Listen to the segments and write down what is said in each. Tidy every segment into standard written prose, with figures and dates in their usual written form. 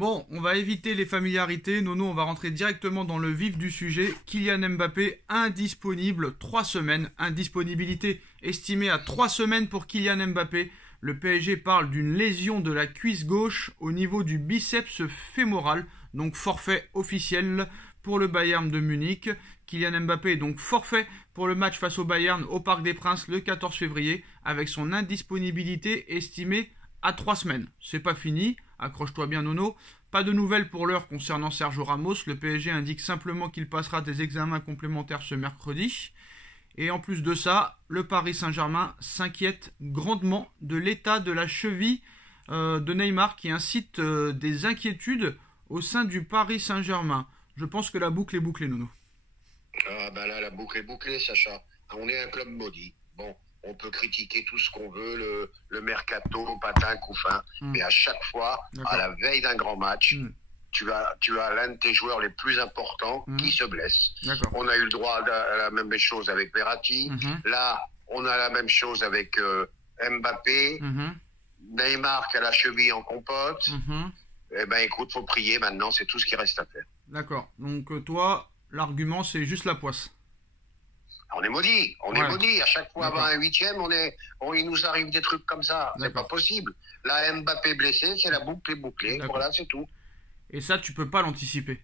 Bon, on va éviter les familiarités. Nono, on va rentrer directement dans le vif du sujet. Kylian Mbappé, indisponible 3 semaines. Indisponibilité estimée à 3 semaines pour Kylian Mbappé. Le PSG parle d'une lésion de la cuisse gauche au niveau du biceps fémoral. Donc forfait officiel pour le Bayern de Munich. Kylian Mbappé est donc forfait pour le match face au Bayern au Parc des Princes le 14 février avec son indisponibilité estimée à 3 semaines. C'est pas fini, accroche-toi bien Nono. Pas de nouvelles pour l'heure concernant Sergio Ramos. Le PSG indique simplement qu'il passera des examens complémentaires ce mercredi. Et en plus de ça, le Paris Saint-Germain s'inquiète grandement de l'état de la cheville de Neymar qui incite des inquiétudes au sein du Paris Saint-Germain. Je pense que la boucle est bouclée, Nono. Ah bah là, la boucle est bouclée, Sacha. On est un club maudit. Bon, on peut critiquer tout ce qu'on veut, le mercato, patin, couffin, mais à chaque fois, à la veille d'un grand match, tu as l'un de tes joueurs les plus importants qui se blesse. On a eu le droit à la même chose avec Verratti. Là, on a la même chose avec Mbappé. Neymar qui a la cheville en compote. Eh ben écoute, faut prier maintenant, c'est tout ce qui reste à faire. D'accord. Donc toi, l'argument, c'est juste la poisse. On est maudit, est maudit. À chaque fois avant un huitième, il nous arrive des trucs comme ça. C'est pas possible. Là, Mbappé blessé, c'est la boucle est bouclée. Voilà, c'est tout. Et ça, tu peux pas l'anticiper.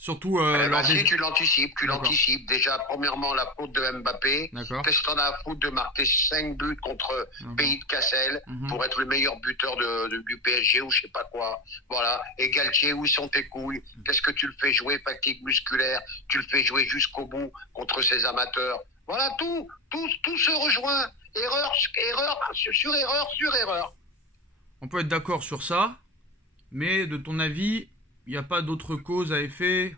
Surtout si tu l'anticipes. Déjà, premièrement, la faute de Mbappé. Qu'est-ce que t'en as à foutre de marquer 5 buts contre Pays de Cassel pour être le meilleur buteur du PSG ou je sais pas quoi. Voilà. Et Galtier, où sont tes couilles? Qu'est-ce que tu le fais jouer? Fatigue musculaire. Tu le fais jouer jusqu'au bout contre ces amateurs. Voilà, tout se rejoint. Erreur sur erreur. On peut être d'accord sur ça, mais de ton avis, il n'y a pas d'autre cause à effet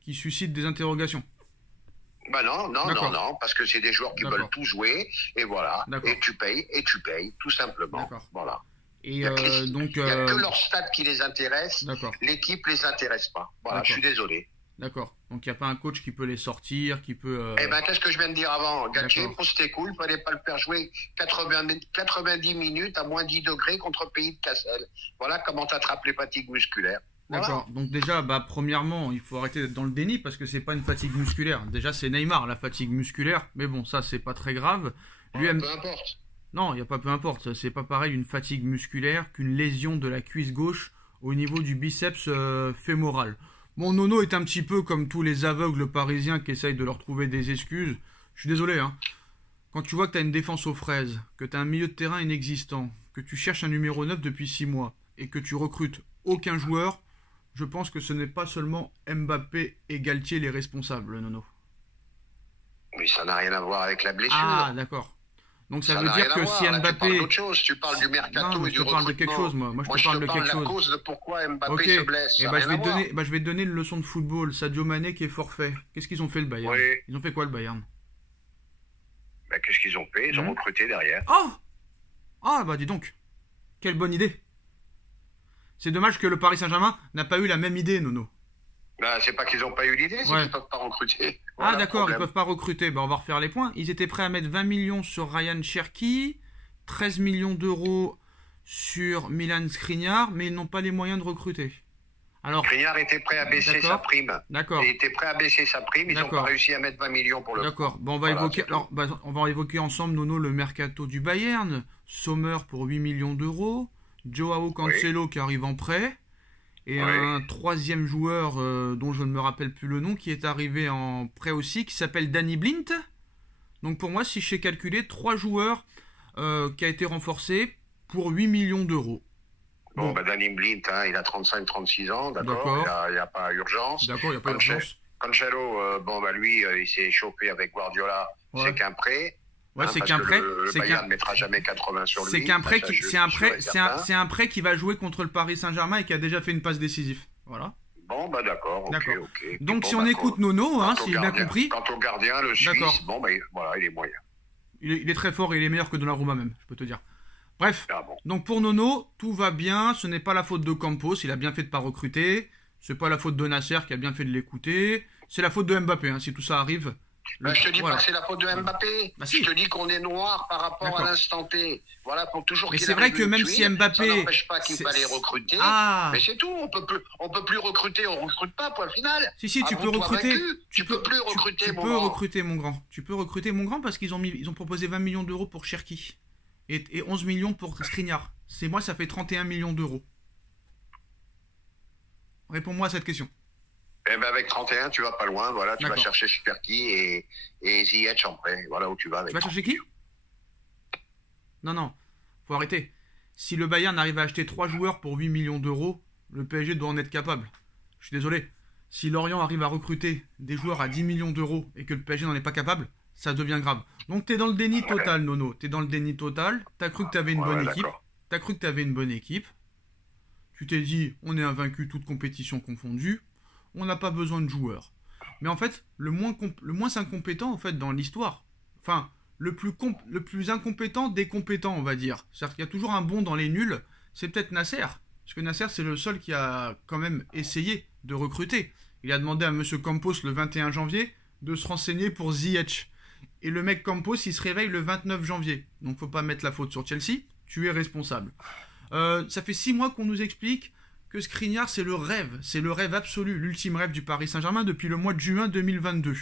qui suscite des interrogations. Bah non, parce que c'est des joueurs qui veulent tout jouer, et voilà, et tu payes, tout simplement. Voilà. Et il n'y a que leur stade qui les intéresse, l'équipe les intéresse pas. Voilà, je suis désolé. D'accord. Donc il n'y a pas un coach qui peut les sortir, qui peut... Eh ben, qu'est-ce que je viens de dire avant? Galtier, pose tes couilles, il ne fallait pas le faire jouer 90 minutes à moins 10 degrés contre Pays de Cassel. Voilà comment t'attrapes les fatigues musculaires. D'accord, donc déjà, premièrement, il faut arrêter d'être dans le déni parce que c'est pas une fatigue musculaire. Déjà, c'est Neymar, la fatigue musculaire, mais bon, ça, c'est pas très grave. Peu importe. Non, il n'y a pas peu importe. C'est pas pareil une fatigue musculaire qu'une lésion de la cuisse gauche au niveau du biceps fémoral. Bon, Nono est un petit peu comme tous les aveugles parisiens qui essayent de leur trouver des excuses. Je suis désolé, hein. Quand tu vois que tu as une défense aux fraises, que tu as un milieu de terrain inexistant, que tu cherches un numéro 9 depuis 6 mois et que tu recrutes aucun joueur, je pense que ce n'est pas seulement Mbappé et Galtier les responsables, Nono. Mais ça n'a rien à voir avec la blessure. Ah, d'accord. Donc ça veut dire que si Mbappé... Tu parles d'autre chose, tu parles du mercato et du recrutement. Je te parle de quelque chose, moi. Moi, je te parle de quelque chose. La cause de pourquoi Mbappé se blesse. Et je vais te donner une leçon de football. Sadio Mané qui est forfait. Qu'est-ce qu'ils ont fait le Bayern? Ils ont fait quoi le Bayern? Qu'est-ce qu'ils ont fait? Ils ont recruté derrière. Ah, bah dis donc. Quelle bonne idée. C'est dommage que le Paris Saint-Germain n'a pas eu la même idée, Nono. C'est pas qu'ils n'ont pas eu l'idée, c'est qu'ils ne peuvent pas recruter. Voilà, d'accord, ils ne peuvent pas recruter. On va refaire les points. Ils étaient prêts à mettre 20 millions sur Ryan Cherki, 13 millions d'euros sur Milan Skriniar, mais ils n'ont pas les moyens de recruter. Alors, Skriniar était prêt à baisser sa prime. D'accord. Il était prêt à baisser sa prime, ils n'ont pas réussi à mettre 20 millions pour le D'accord. On va évoquer ensemble, Nono, le mercato du Bayern. Sommer pour 8 millions d'euros. Joao Cancelo qui arrive en prêt. Et un troisième joueur dont je ne me rappelle plus le nom qui est arrivé en prêt aussi, qui s'appelle Danny Blind. Donc pour moi, si je sais calculer, 3 joueurs qui a été renforcé pour 8 millions d'euros. Bon, Danny Blind, il a 35-36 ans, d'accord. Il n'y a pas urgence. D'accord, il n'y a pas urgence. Cancelo, lui, il s'est échauffé avec Guardiola, c'est qu'un prêt. C'est qu'un prêt. Le Bayern ne mettra jamais 80 sur lui. C'est un prêt qui va jouer contre le Paris Saint-Germain et qui a déjà fait une passe décisive. Voilà. Bon, d'accord. Ok. Donc, si on écoute Nono, si j'ai bien compris. Quant au gardien, le Suisse, voilà, il est moyen. Il est très fort et il est meilleur que Donnarumma même, je peux te dire. Bref. Donc, pour Nono, tout va bien. Ce n'est pas la faute de Campos, il a bien fait de ne pas recruter. C'est pas la faute de Nasser qui a bien fait de l'écouter. C'est la faute de Mbappé, si tout ça arrive. Je te dis pas que c'est la faute de Mbappé. Bah, si. Je te dis qu'on est noir par rapport à l'instant T. Voilà, pour toujours. Mais c'est vrai que même si Mbappé, ça n'empêche pas qu'il fallait recruter. Mais c'est tout. On peut plus recruter. On recrute pas. Point final. Si, tu peux recruter. Tu peux plus recruter. Tu peux recruter, mon grand. Tu peux recruter, mon grand, parce qu'ils ont proposé 20 millions d'euros pour Cherki et 11 millions pour Skriniar. Ça fait 31 millions d'euros. Réponds-moi à cette question. Eh ben avec 31, tu vas pas loin. Voilà, tu vas chercher Cherki et Ziyech en prêt. Voilà où tu vas. Tu vas chercher qui? Non, faut arrêter. Si le Bayern arrive à acheter 3 joueurs pour 8 millions d'euros, le PSG doit en être capable. Je suis désolé. Si Lorient arrive à recruter des joueurs à 10 millions d'euros et que le PSG n'en est pas capable, ça devient grave. Donc t'es dans le déni total, Nono. T'es dans le déni total. T'as cru que t'avais une bonne équipe. Tu t'es dit, on est invaincu, toute compétition confondue. On n'a pas besoin de joueurs. Mais en fait, le moins incompétent en fait dans l'histoire, enfin, le plus incompétent des compétents, on va dire. C'est-à-dire qu'il y a toujours un bon dans les nuls, c'est peut-être Nasser. Parce que Nasser, c'est le seul qui a quand même essayé de recruter. Il a demandé à Monsieur Campos le 21 janvier de se renseigner pour Ziyech. Et le mec Campos, il se réveille le 29 janvier. Donc faut pas mettre la faute sur Chelsea, tu es responsable. Ça fait 6 mois qu'on nous explique que Skriniar, c'est le rêve absolu, l'ultime rêve du Paris Saint-Germain depuis le mois de juin 2022.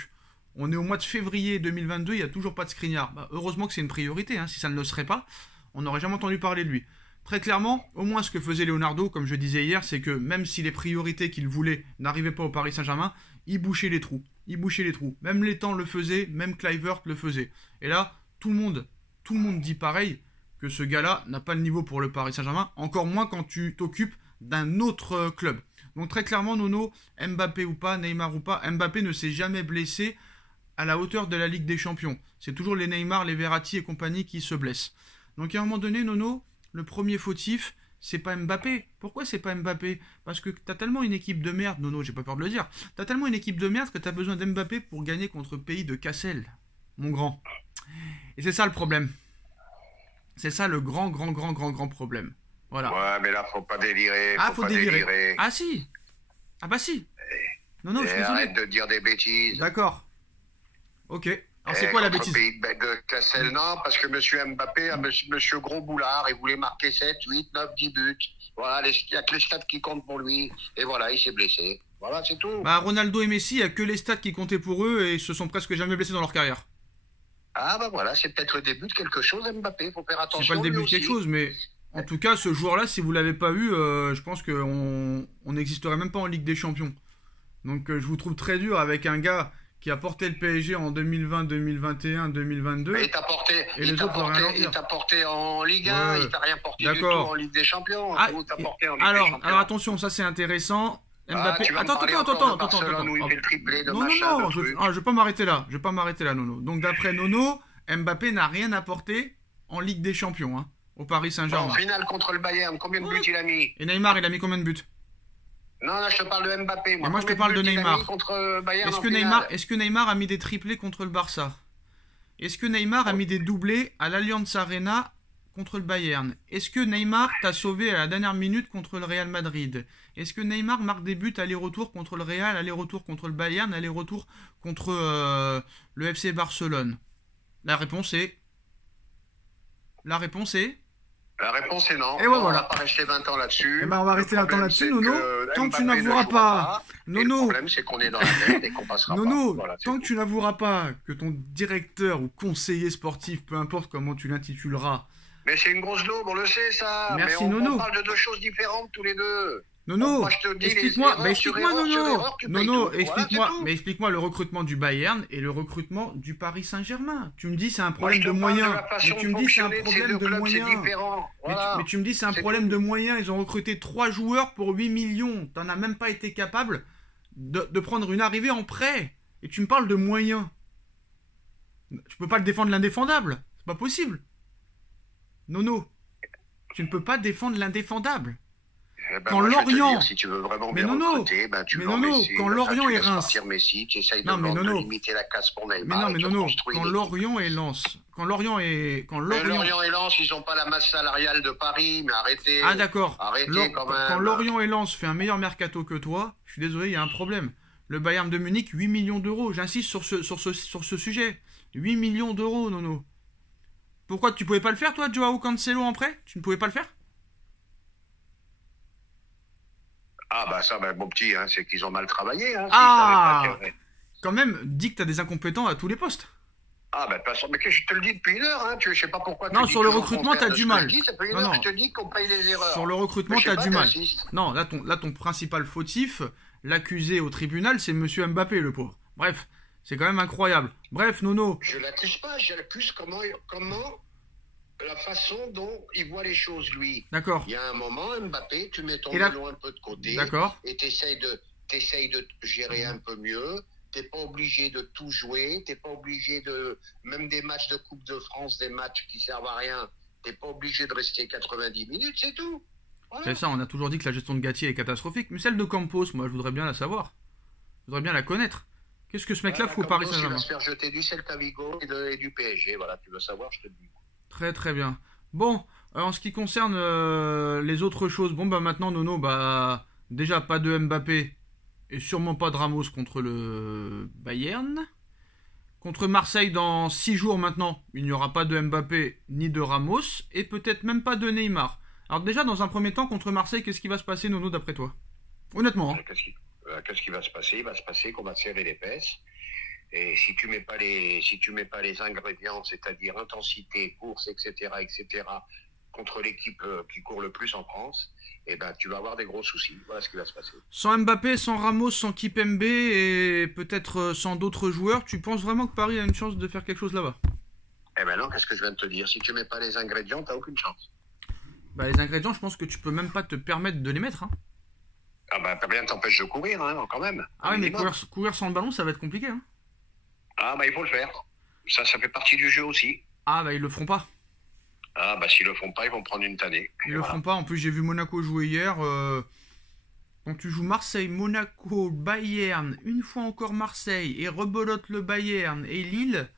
On est au mois de février 2022, il n'y a toujours pas de Skriniar. Heureusement que c'est une priorité, si ça ne le serait pas, on n'aurait jamais entendu parler de lui. Très clairement, au moins ce que faisait Leonardo, comme je disais hier, c'est que même si les priorités qu'il voulait n'arrivaient pas au Paris Saint-Germain, il bouchait les trous. Même Létang le faisait, même Kluivert le faisait. Et là, tout le monde dit pareil, que ce gars-là n'a pas le niveau pour le Paris Saint-Germain, encore moins quand tu t'occupes d'un autre club. Donc très clairement, Nono, Mbappé ou pas, Neymar ou pas, Mbappé ne s'est jamais blessé à la hauteur de la Ligue des Champions. C'est toujours les Neymar, les Verratti et compagnie qui se blessent. Donc à un moment donné, Nono, le premier fautif, c'est pas Mbappé. Pourquoi c'est pas Mbappé? Parce que t'as tellement une équipe de merde, Nono, j'ai pas peur de le dire, t'as tellement une équipe de merde que t'as besoin d'Mbappé pour gagner contre Pays de Cassel, mon grand. Et c'est ça le problème. C'est ça le grand problème. Voilà. Ouais, mais là, faut pas délirer. Faut pas délirer. Ah si. Ah bah si. Non, je suis désolé. Arrête de dire des bêtises. D'accord. Ok. Alors c'est quoi la bêtise? De Cassel, non, parce que monsieur Mbappé, monsieur Gros Boulard, il voulait marquer 7, 8, 9, 10 buts. Voilà, il n'y a que les stats qui comptent pour lui. Et voilà, il s'est blessé. Voilà, c'est tout. Ronaldo et Messi, il n'y a que les stats qui comptaient pour eux et ils se sont presque jamais blessés dans leur carrière. Ah bah voilà, c'est peut-être le début de quelque chose, Mbappé. Faut faire attention. C'est pas le début de quelque chose, mais en tout cas, ce joueur-là, si vous l'avez pas eu, je pense qu'on n'existerait même pas en Ligue des Champions. Donc je vous trouve très dur avec un gars qui a porté le PSG en 2020, 2021, 2022. Mais il t'a porté en Ligue 1, il t'a rien porté du tout en Ligue des Champions. Alors attention, ça c'est intéressant. Mbappé. Attends. Non, je vais pas m'arrêter là. Nono. Donc d'après Nono, Mbappé n'a rien apporté en Ligue des Champions, au Paris Saint-Germain. En finale contre le Bayern, combien de buts il a mis? Et Neymar, il a mis combien de buts? Non, là, je te parle de Mbappé. Moi je te parle de Neymar. Est-ce que Neymar a mis des triplés contre le Barça? Est-ce que Neymar a mis des doublés à l'Allianz Arena contre le Bayern? Est-ce que Neymar t'a sauvé à la dernière minute contre le Real Madrid? Est-ce que Neymar marque des buts aller-retour contre le Real, aller-retour contre le Bayern, aller-retour contre le FC Barcelone? La réponse est La réponse est non. Et voilà. On va pas rester 20 ans là-dessus. On va rester 20 ans là-dessus, Nono. Tant que tu n'avoueras pas. Nono. Le problème, c'est qu'on est dans la merde et qu'on passera pas. Nono, tant que tu n'avoueras pas que ton directeur ou conseiller sportif, peu importe comment tu l'intituleras. Mais c'est une grosse daube, on le sait ça. Merci, mais Nono. On parle de deux choses différentes tous les deux. Nono, moi, je te dis explique-moi, Nono, explique-moi le recrutement du Bayern et le recrutement du Paris Saint-Germain. Tu me dis c'est un problème de moyens. Mais tu me dis c'est un problème de moyens. Mais tu me dis c'est un problème de moyens. Ils ont recruté 3 joueurs pour 8 millions. T'en as même pas été capable de prendre une arrivée en prêt. Et tu me parles de moyens. Tu peux pas le défendre l'indéfendable. C'est pas possible. Nono, tu ne peux pas défendre l'indéfendable. Quand Lorient, si tu veux vraiment bien recruter, tu quand Lorient et Reims, tu essayes de limiter la casse pour Neymar. Quand Lorient et Lens, Lorient et Lens, ils n'ont pas la masse salariale de Paris, mais arrêtez. Ah d'accord. Arrêtez quand même. Quand Lorient et Lens fait un meilleur mercato que toi, je suis désolé, il y a un problème. Le Bayern de Munich, 8 millions d'euros. J'insiste sur ce sujet. 8 millions d'euros, Nono. Pourquoi tu pouvais pas le faire, toi, Joao Cancelo, en prêt? Tu ne pouvais pas le faire? Ah, bah ça, bah, mon petit, hein, c'est qu'ils ont mal travaillé. Hein, ah quand même, dis que tu as des incompétents à tous les postes. Ah, ben, mais que je te le dis depuis une heure, hein. Je sais pas pourquoi. Non, sur le recrutement, tu as du mal. Je te dis qu'on paye les erreurs. Sur le recrutement, tu as du mal. Non, là, ton principal fautif, l'accusé au tribunal, c'est Monsieur Mbappé, le pauvre. Bref, c'est quand même incroyable. Bref, Nono. Je l'accuse pas, j'accuse comment la façon dont il voit les choses, lui. D'accord. Il y a un moment, Mbappé, tu mets ton melon un peu de côté. D'accord. Et t'essayes de gérer un peu mieux. T'es pas obligé de tout jouer, t'es pas obligé de... Même des matchs de Coupe de France, des matchs qui servent à rien, t'es pas obligé de rester 90 minutes, c'est tout. Voilà. C'est ça, on a toujours dit que la gestion de Galtier est catastrophique, mais celle de Campos, moi je voudrais bien la savoir. Je voudrais bien la connaître. Qu'est-ce que ce mec-là fout au Paris Saint-Germain? Il va se faire jeter du Celta Vigo et du PSG, voilà, tu veux savoir, je te le dis. Très très bien. Bon, en ce qui concerne les autres choses, bon bah maintenant Nono, bah déjà pas de Mbappé. Et sûrement pas de Ramos contre le Bayern. Contre Marseille dans 6 jours maintenant, il n'y aura pas de Mbappé ni de Ramos. Et peut-être même pas de Neymar. Alors déjà, dans un premier temps, contre Marseille, qu'est-ce qui va se passer, Nono, d'après toi? Honnêtement. Hein. Qu'est-ce qui va se passer? Il va se passer qu'on va serrer les fesses. Et si tu mets pas les ingrédients, c'est-à-dire intensité, course, etc., contre l'équipe qui court le plus en France, eh ben, tu vas avoir des gros soucis. Voilà ce qui va se passer. Sans Mbappé, sans Ramos, sans Kipembe et peut-être sans d'autres joueurs, tu penses vraiment que Paris a une chance de faire quelque chose là-bas? Eh ben non, qu'est-ce que je viens de te dire? Si tu mets pas les ingrédients, t'as aucune chance. Bah les ingrédients, je pense que tu peux même pas te permettre de les mettre. Hein. Ah bah rien t'empêche de courir, hein, quand même. Ah oui, mais courir sans le ballon, ça va être compliqué. Hein. Ah bah il faut le faire. Ça fait partie du jeu aussi. Ah bah ils le feront pas. Ah bah s'ils le font pas, ils vont prendre une tannée. Ils le feront pas. En plus, j'ai vu Monaco jouer hier. Quand tu joues Marseille, Monaco, Bayern, une fois encore Marseille, et rebelote le Bayern et Lille,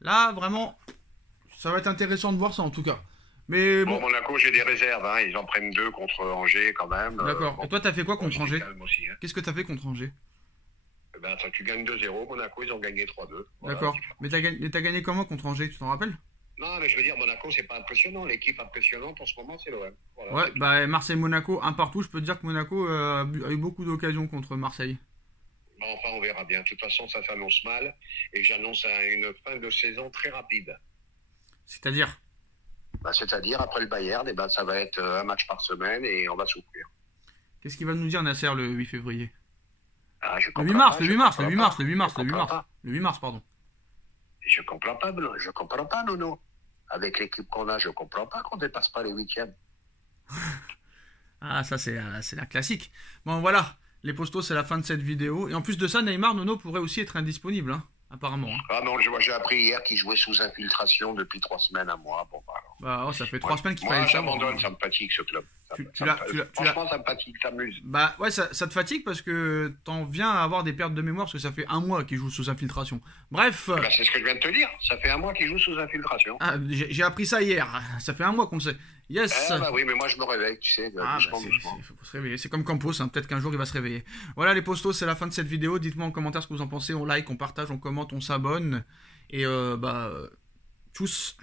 là vraiment, ça va être intéressant de voir ça en tout cas. Mais bon, Monaco, j'ai des réserves. Hein. Ils en prennent 2 contre Angers quand même. D'accord. Et toi, t'as fait quoi contre Angers? Hein. Qu'est-ce que t'as fait contre Angers? Ben, tu gagnes 2-0. Monaco, ils ont gagné 3-2. Voilà. D'accord. Mais t'as gagné comment contre Angers? Tu t'en rappelles? Non, mais je veux dire, Monaco, c'est pas impressionnant. L'équipe impressionnante en ce moment, c'est l'OM. Voilà, ouais, bah Marseille-Monaco, un partout. Je peux te dire que Monaco a eu beaucoup d'occasions contre Marseille. Bon, enfin, on verra bien. De toute façon, ça s'annonce mal. Et j'annonce une fin de saison très rapide. C'est-à-dire? Bah, c'est-à-dire, après le Bayern, ben, ça va être un match par semaine et on va souffrir. Qu'est-ce qu'il va nous dire, Nasser, le 8 février? Ah, je le 8 mars, le 8 mars, le 8 mars, le 8 mars, le 8 mars. Le 8 mars, pardon. Je comprends pas, Nono. Avec l'équipe qu'on a, je comprends pas qu'on dépasse pas les 8e. Ah, ça, c'est la classique. Bon, voilà. Les postos, c'est la fin de cette vidéo. Et en plus de ça, Neymar, Nono, pourrait aussi être indisponible, hein, apparemment. Hein. Ah non, j'ai appris hier qu'il jouait sous infiltration depuis 3 semaines à moi. Bon, bah, alors. Bah, oh, ça fait 3 semaines qu'il fallait ça. Moi, j'abandonne, ça me fatigue, ce club. Franchement, ça me fatigue, ça m'amuse. Bah, ouais, ça te fatigue parce que t'en viens à avoir des pertes de mémoire parce que ça fait 1 mois qu'il joue sous infiltration. Bref. Bah, c'est ce que je viens de te dire. Ça fait 1 mois qu'il joue sous infiltration. Ah, j'ai appris ça hier. Ça fait 1 mois qu'on le sait. Yes. Bah oui, mais moi, je me réveille, tu sais. Doucement. Faut se réveiller. C'est comme Campos, hein. Peut-être qu'un jour il va se réveiller. Voilà, les postos, c'est la fin de cette vidéo. Dites-moi en commentaire ce que vous en pensez. On like, on partage, on commente, on s'abonne. Et tchuss.